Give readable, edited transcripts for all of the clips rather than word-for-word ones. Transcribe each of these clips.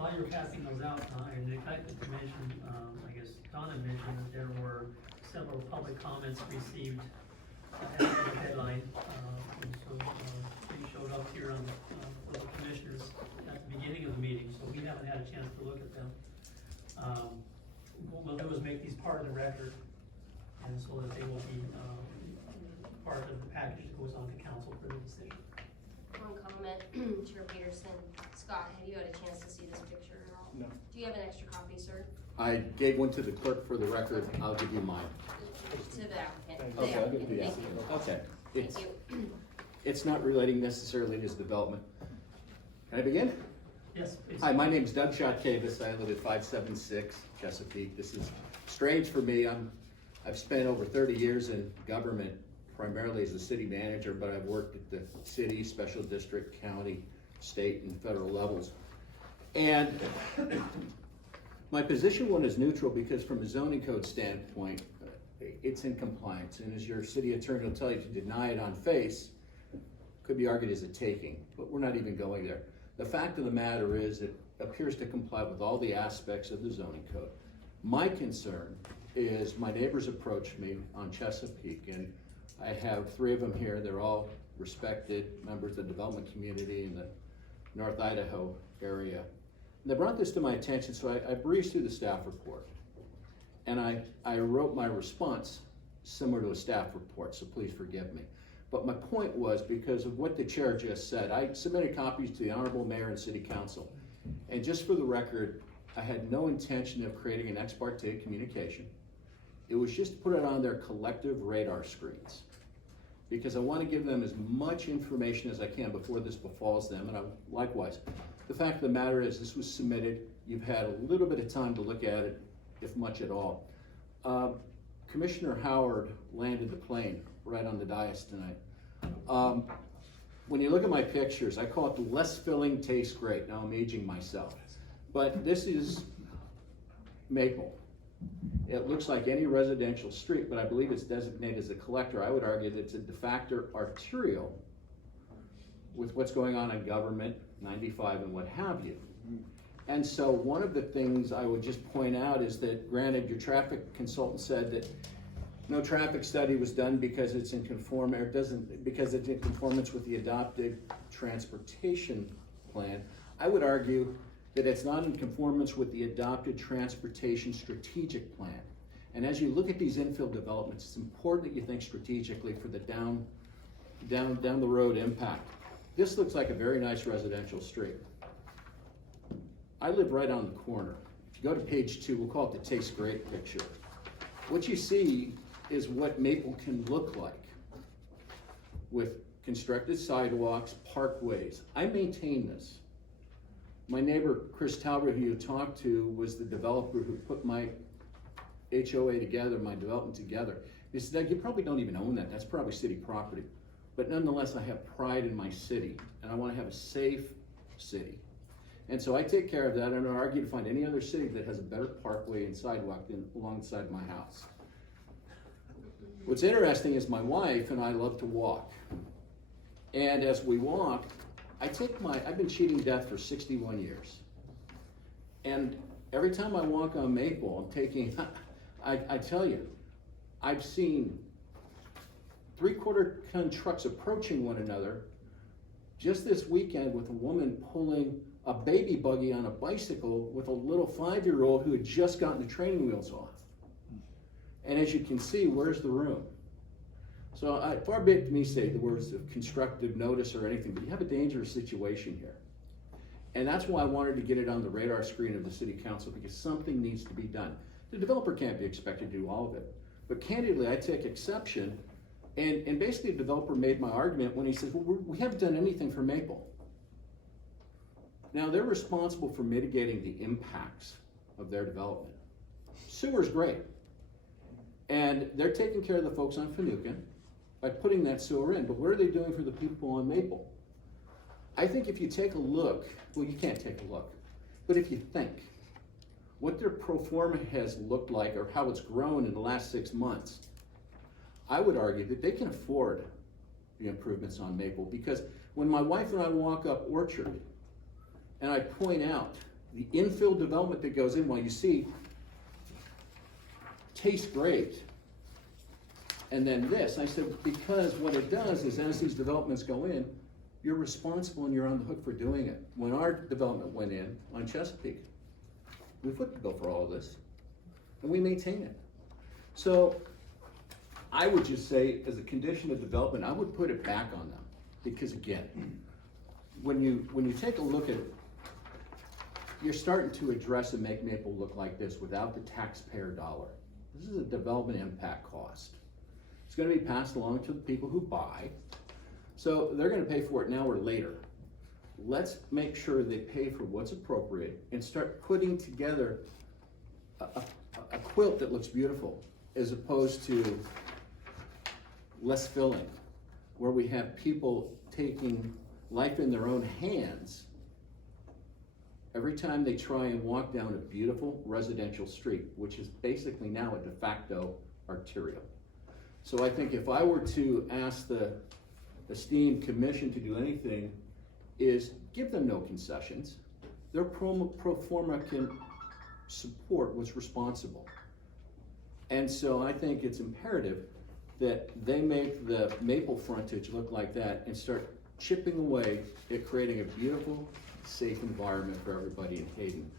while you're passing those out, I neglected to mention, I guess Donna mentioned that there were several public comments received ahead of the deadline. And so they showed up here on, for the commissioners at the beginning of the meeting, so we haven't had a chance to look at them. What we'll do is make these part of the record, and so that they will be part of the package that goes on to council for the decision. One comment, Chair Peterson. Scott, have you had a chance to see this picture at all? No. Do you have an extra copy, sir? I gave one to the clerk for the record. I'll give you mine. To the applicant. Okay, I'll give it to you. Thank you. Okay. Thank you. It's not relating necessarily to this development. Can I begin? Yes, please. Hi, my name's Doug Shotkavis. I live at 576 Chesapeake. This is strange for me. I've spent over 30 years in government, primarily as a city manager, but I've worked at the city, special district, county, state, and federal levels. And my position one is neutral because from a zoning code standpoint, it's in compliance. And as your city attorney will tell you, to deny it on face could be argued as a taking, but we're not even going there. The fact of the matter is it appears to comply with all the aspects of the zoning code. My concern is my neighbors approached me on Chesapeake, and I have 3 of them here. They're all respected members of the development community in the North Idaho area. And they brought this to my attention, so I breezed through the staff report. And I wrote my response similar to a staff report, so please forgive me. But my point was, because of what the chair just said, I submitted copies to the Honorable Mayor and City Council. And just for the record, I had no intention of creating an ex parte communication. It was just to put it on their collective radar screens, because I want to give them as much information as I can before this befalls them. And likewise, the fact of the matter is this was submitted. You've had a little bit of time to look at it, if much at all. Commissioner Howard landed the plane right on the dais tonight. When you look at my pictures, I call it the less filling tastes great. Now I'm aging myself. But this is Maple. It looks like any residential street, but I believe it's designated as a collector. I would argue that it's a de facto arterial with what's going on in government, 95 and what have you. And so one of the things I would just point out is that, granted, your traffic consultant said that no traffic study was done because it's in because it's in conformance with the adopted transportation plan. I would argue that it's not in conformance with the adopted transportation strategic plan. And as you look at these infill developments, it's important that you think strategically for the down the road impact. This looks like a very nice residential street. I live right on the corner. If you go to page 2, we'll call it the Taste Great picture. What you see is what Maple can look like with constructed sidewalks, parkways. I maintain this. My neighbor, Chris Talbot, who you talked to, was the developer who put my HOA together, my development together. He said, you probably don't even own that. That's probably city property. But nonetheless, I have pride in my city, and I want to have a safe city. And so I take care of that, and I don't argue to find any other city that has a better parkway and sidewalk than alongside my house. What's interesting is my wife and I love to walk. And as we walk, I've been cheating death for 61 years. And every time I walk on Maple, I'm taking, I tell you, I've seen 3/4-ton trucks approaching one another just this weekend with a woman pulling a baby buggy on a bicycle with a little 5-year-old who had just gotten the training wheels off. And as you can see, where's the room? So far be it to me say the words of constructive notice or anything, but you have a dangerous situation here. And that's why I wanted to get it on the radar screen of the city council, because something needs to be done. The developer can't be expected to do all of it. But candidly, I take exception, and basically the developer made my argument when he says, well, we haven't done anything for Maple. Now they're responsible for mitigating the impacts of their development. Sewer's great. And they're taking care of the folks on Fanouken by putting that sewer in, but what are they doing for the people on Maple? I think if you take a look, well, you can't take a look, but if you think what their pro forma has looked like or how it's grown in the last 6 months, I would argue that they can afford the improvements on Maple, because when my wife and I walk up Orchard and I point out the infill development that goes in, while you see, tastes great. And then this, I said, because what it does is as these developments go in, you're responsible and you're on the hook for doing it. When our development went in on Chesapeake, we foot the bill for all of this, and we maintain it. So I would just say, as a condition of development, I would put it back on them, because again, when you take a look at it, you're starting to address and make Maple look like this without the taxpayer dollar. This is a development impact cost. It's gonna be passed along to the people who buy, so they're gonna pay for it now or later. Let's make sure they pay for what's appropriate and start putting together a quilt that looks beautiful, as opposed to less filling, where we have people taking life in their own hands every time they try and walk down a beautiful residential street, which is basically now a de facto arterial. So I think if I were to ask the esteemed commission to do anything, is give them no concessions. Their pro forma can support what's responsible. And so I think it's imperative that they make the Maple frontage look like that and start chipping away at creating a beautiful, safe environment for everybody in Hayden.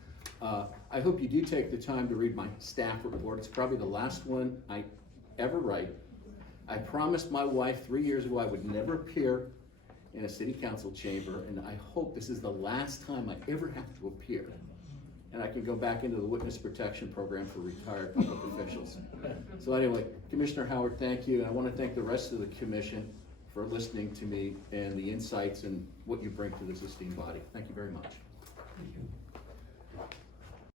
I hope you do take the time to read my staff report. It's probably the last one I ever write. I promised my wife 3 years ago I would never appear in a city council chamber, and I hope this is the last time I ever have to appear. And I can go back into the witness protection program for retired public officials. So anyway, Commissioner Howard, thank you. And I want to thank the rest of the commission for listening to me and the insights and what you bring to this esteemed body. Thank you very much.